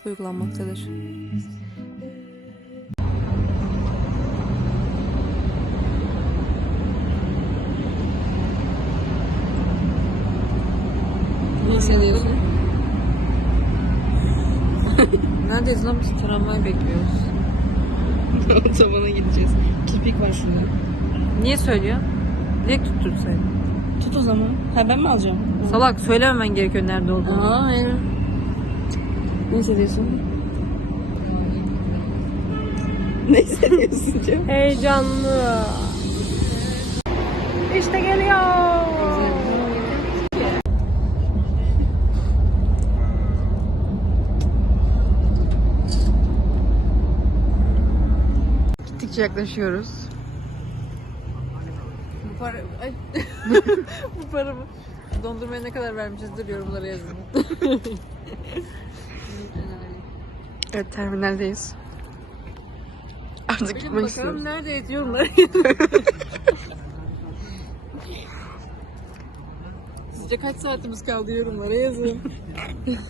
baskı uygulanmaktadır. Ne hissediyorsun? Neredeyiz lan biz tramvay bekliyoruz. Otobana gideceğiz. Kirpik var şurada. Niye söylüyor? Direkt tuttursaydın. Tut o zaman. Ha ben mi alacağım? Salak söylememen gerekiyor nerede olduğunu. Aa aynen. Ne hissediyorsun? ne hissediyorsun Cem? Heyecanlı. İşte geliyor. Gittikçe yaklaşıyoruz. Bu para... Ay. Bu para mı? Dondurmaya ne kadar vermişizdir yorumlara yazın. Evet terminaldeyiz. Artık Bilin gitmek bakalım istiyoruz. neredeyiz yorumlara yazın. Sizce kaç saatimiz kaldı yorumlara yazın.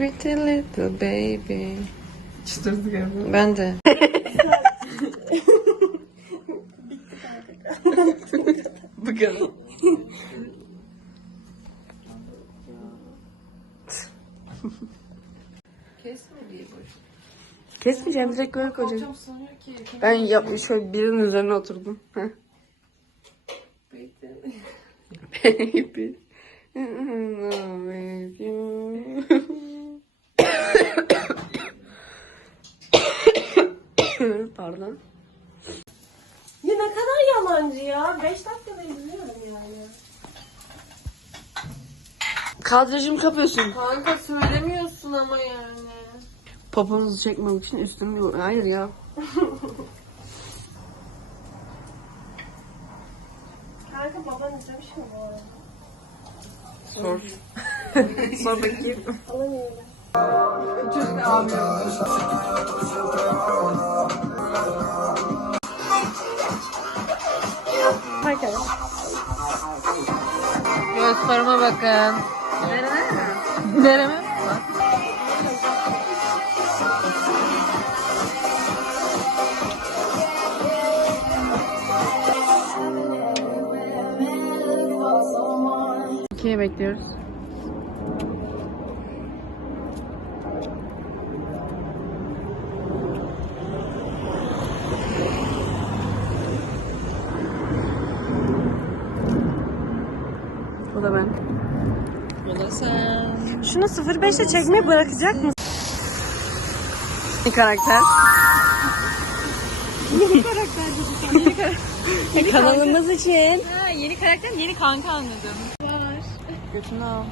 Pretty little baby. Çıtırdı galiba. Ben de. Bakalım. Kesmeyeceğim direkt böyle koyacağım. Ben yapmış şöyle birinin üzerine oturdum. Heh. Baby. Pardon. Ya ne kadar yalancı ya. 5 dakikada izliyorum yani. Kadrajımı kapıyorsun. Kanka söylemiyorsun ama yani. Poponuzu çekmemek için üstümü... Hayır ya. Kanka baban izlemiş mi bu arada? Sor. Sor bakayım. Alamıyorum. Göz parıma bakın. Nereye? Nereme? İkiye bekliyoruz. Bu da ben. Bu da sen. Şunu 05'e çekmeyi bırakacak mısın? Bir karakter. Kanalımız için. Ha, yeni karakter yeni kanka anladım. Götünü al.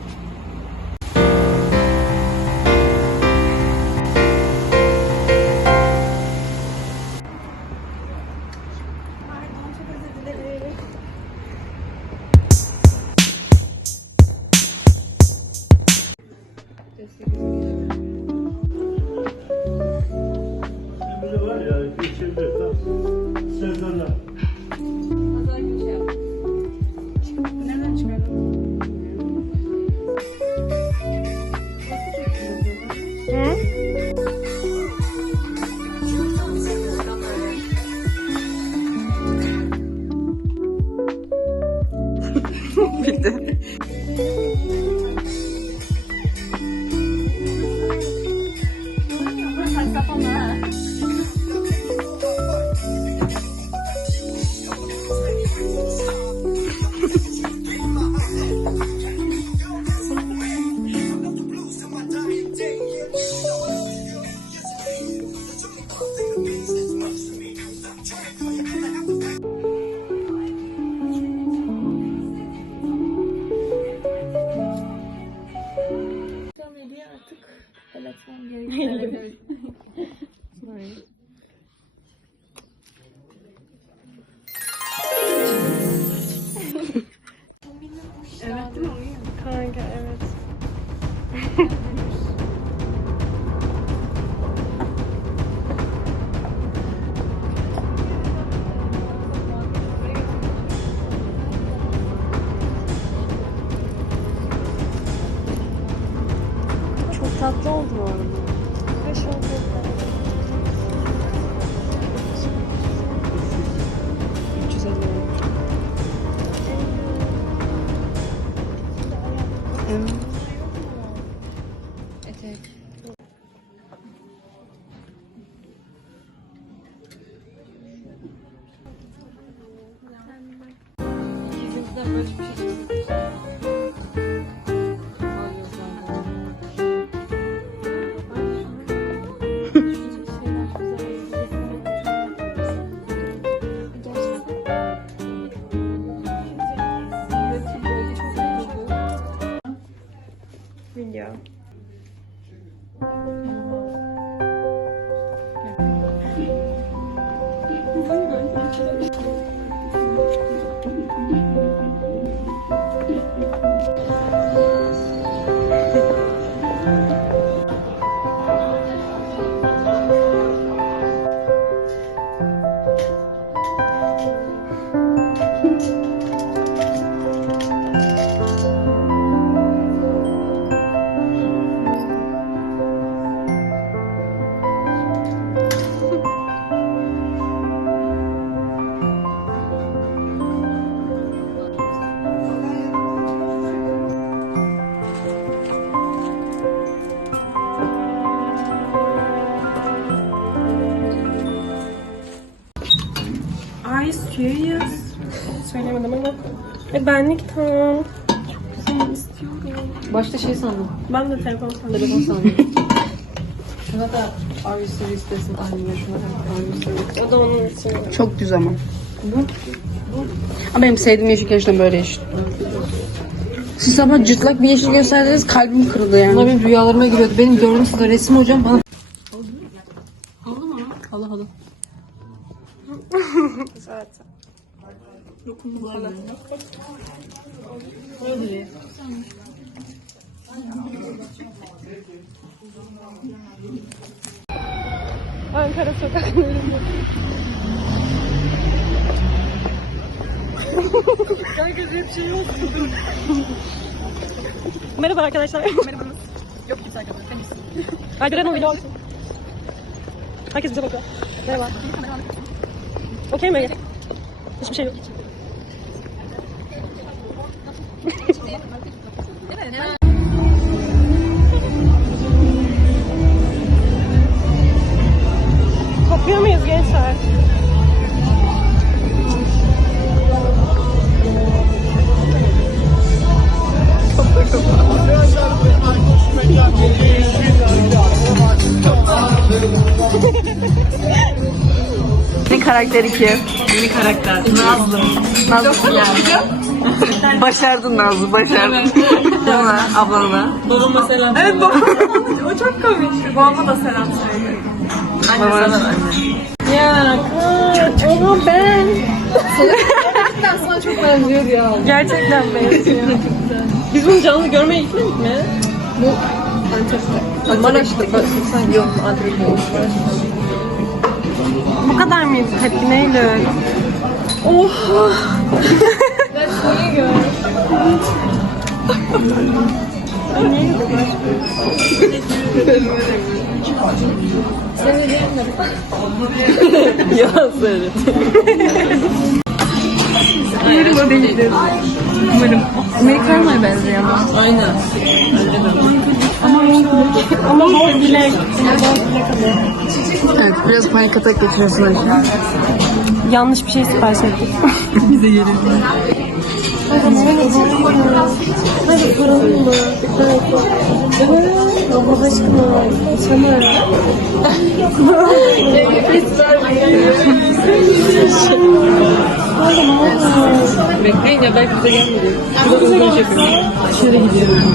E benlik tam. Başta şey sandım. Ben de telefon sandım. Telefon sandım. Şuna da Are you serious desin aynı şuna da Are you serious. O da onun için. Çok düz ama. Ama benim sevdiğim yeşil gerçekten böyle yeşil. Siz sabah cırtlak bir yeşil gösterdiniz kalbim kırıldı yani. Bunlar benim rüyalarıma giriyordu. Benim gördüğüm sırada resim hocam bana Ankara sokaklarında. Kanka bir şey yok. Merhaba arkadaşlar. Merhabamız. Yok kimse arkadaşlar. Hadi Renault video olsun. Herkes bize bakıyor. Merhaba. Okey mi? Hiçbir şey yok. Topluyor muyuz gençler? Yeni karakter 2. Yeni karakter. Nazlı. Nazlı. başardın Nazlı, başardın. Canına, ablana. Babama selam. Evet baba. o çok komik. Babama da selam söyle. Anne sana Ya kız. Ama ben. Gerçekten sana çok benziyor ya. Gerçekten benziyor. Biz bunu canlı görmeye gitmedik mi? Bu Antep'te. Maraş'ta. Yok Antep'te. Bu kadar mıydı tepki neyle? Oh. Ben Sonya gör. Seni de Yalan söyle. Yürü o değildir. Umarım. Amerikanlı'ya benziyor ama. Aynen. Ama o dilek. Evet biraz panik atak geçiriyorsun. Yanlış bir şey sipariş ettik. Bize geliyor. Hadi soralım mı? Allah aşkına. Sana. Bekleyin ya belki bize gelmedi. Şurada uzun yapıyorum. Dışarı gidiyorum.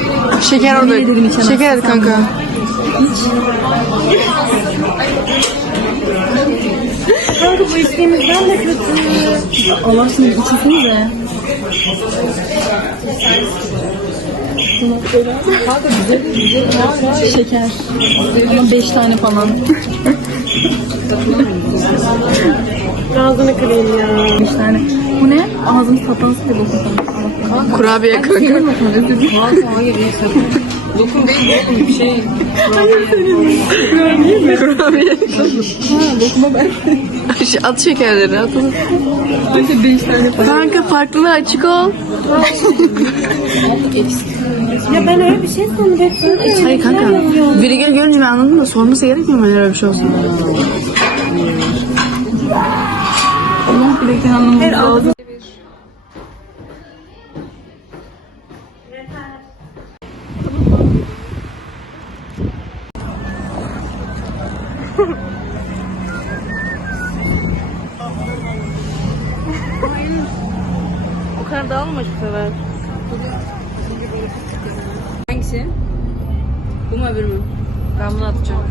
Şeker orada. Şeker hadi kanka. Kanka bu içtiğimizden de kötü. Allah. Kanka bize bize şeker. Ama 5 tane falan. Ağzını kırayım ya. 5 tane. Bu ne? Ağzımız patlaması gibi dokun. Kurabiye kanka. Dokun değil bir şey. Kurabiye. Ayşe, at şekerleri at. Bence 5 tane falan. Kanka farklılığa açık ol. Ya ben öyle bir şey sandım. Hayır kanka. Virgül görünce ben anladım da sorması gerekmiyor mu öyle bir şey olsun? Allah bilekten anlamamız O kadar dağılma şu sefer. Hangisi? Bu mu öbür mü? Ben bunu atacağım.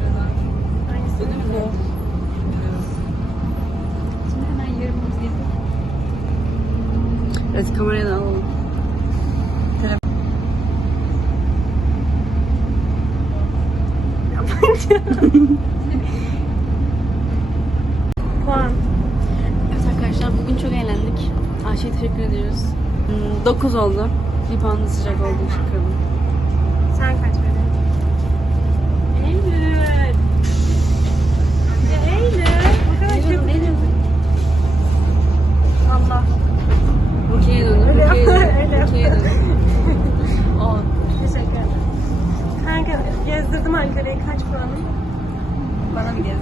Evet kamerayı da alalım. Puan. Evet arkadaşlar bugün çok eğlendik. Ayşe'ye teşekkür ediyoruz. 9 da sıcak olduğu için kırdım. Sen kaç verdin? Eylül. Ya Eylül. Bu kadar kötü. Allah. Rukiye'ye döndüm. Rukiye'ye döndüm. Öyle. Rukiye'ye döndüm. Aa, Teşekkür ederim. Kanka gezdirdim Ankara'yı. Kaç puanın? Bana bir gez.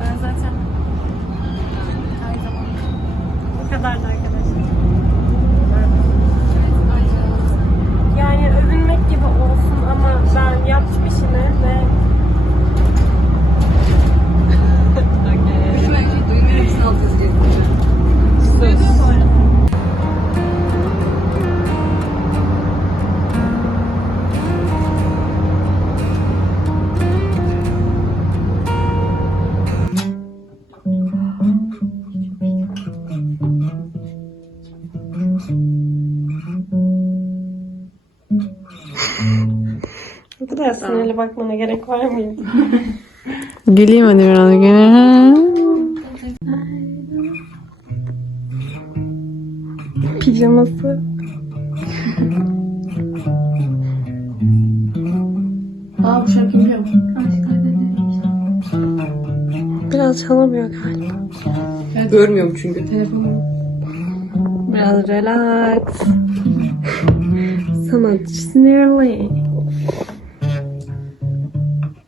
Ben zaten her zaman bu kadardı arkadaşlar. Yani övünmek gibi olsun ama ben yaptım işimi ve kadar sinirli bakmana gerek var mıydı? Geleyim hadi biraz gene. Pijaması. Aa bu şarkı biliyorum. Biraz çalamıyor galiba. Görmüyorum çünkü telefonu. Biraz relax. Sanatçı sinirli.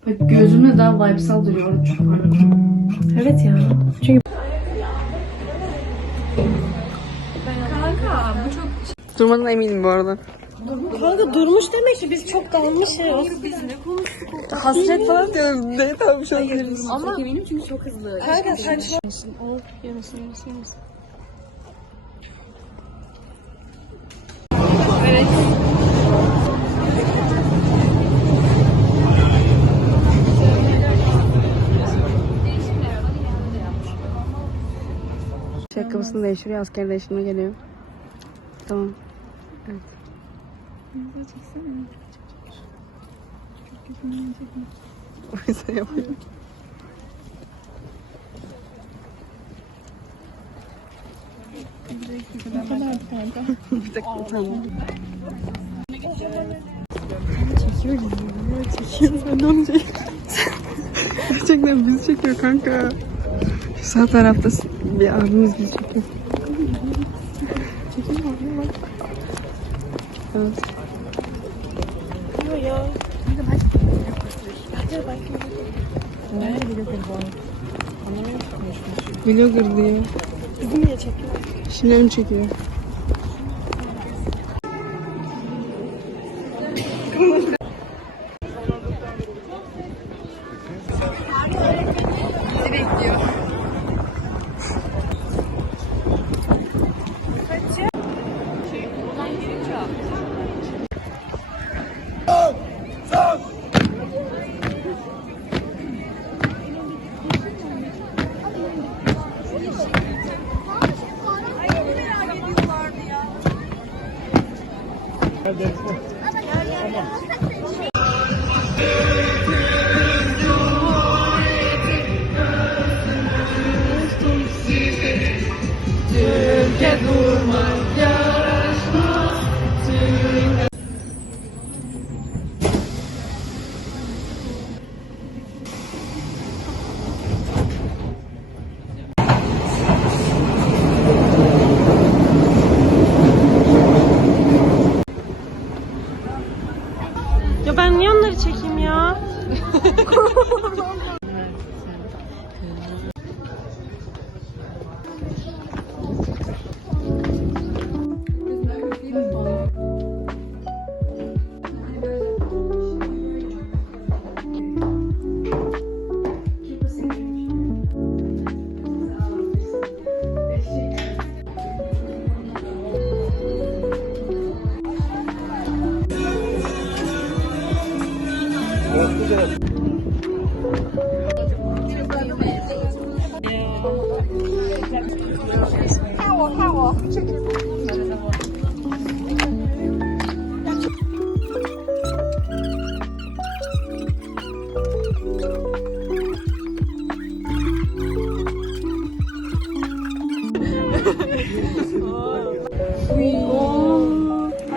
Bak gözümle daha vibesal duruyor. Çok. Evet ya. Çünkü Durmadan eminim bu arada. Kanka durmuş demek ki biz çok dalmışız. biz ne konuştuk? Hasret falan diyorum. Ne dalmış olabiliriz. Ama çok eminim çünkü çok hızlı. Kanka sen çok... Yemesin yemesin yemesin. Ayakkabısını değiştiriyor. Asker değiştirme geliyor. Tamam. Evet. O yüzden yapıyorum. Bir dakika utandım. Gerçekten bizi çekiyor kanka. Sağ tarafta bir abimiz bizi çekiyor. Çekiyor mu? Bak. Evet. Vlogger diyor. Bizi niye çekiyor? Şimdi mi çekiyor? Ya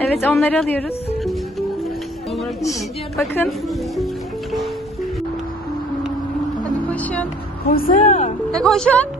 Evet onları alıyoruz. Bakın. Hadi koşun. Koşsana. Ne koşun?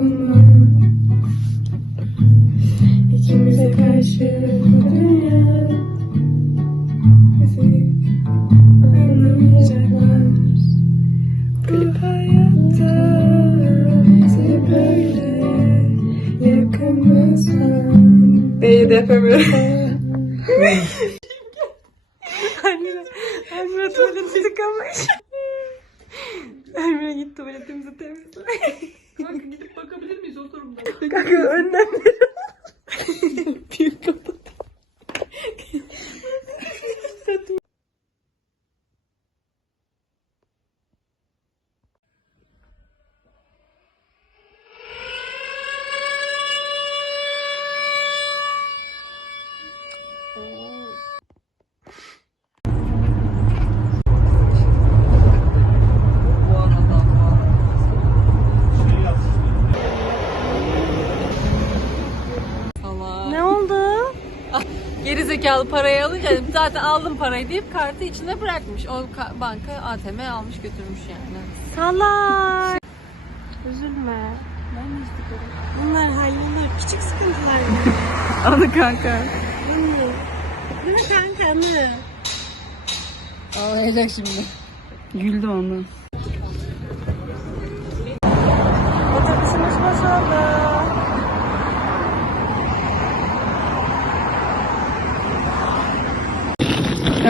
öyle zekalı parayı alınca zaten aldım parayı deyip kartı içine bırakmış. O ka- banka ATM almış götürmüş yani. Salak. Üzülme. Ben de istiyorum. Bunlar hallolur. Küçük sıkıntılar. Anı kanka. Değil mi kanka anı? Ağlayacak şimdi. Güldüm ondan. Otobüsümüz bozuldu.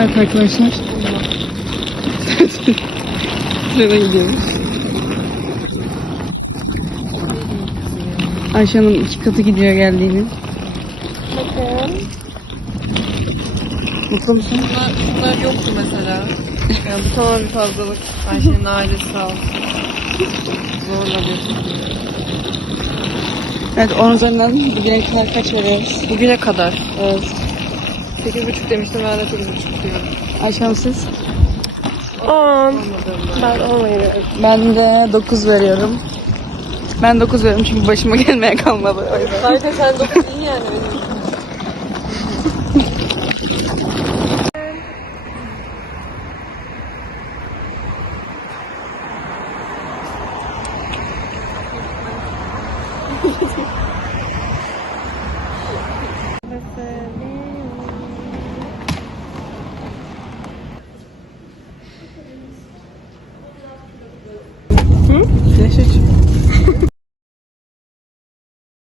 Evet arkadaşlar. Trene gidiyoruz. Ayşe Hanım iki katı gidiyor geldiğini. Bakın. Mutlu musun? Bunlar, bunlar yoktu mesela. Yani bu tamam bir fazlalık. Ayşe'nin ailesi sağ olsun. Zorla bir. Evet 10 üzerinden bugüne kadar kaç veriyoruz? Bugüne kadar. Evet. 8,5 demiştim ben de 8,5 diyorum. Ayşe Hanım siz? 10. Ben 10 veriyorum. Ben de 9 veriyorum. Ben 9 veriyorum çünkü başıma gelmeye kalmadı. Haydi sen 9 iyi yani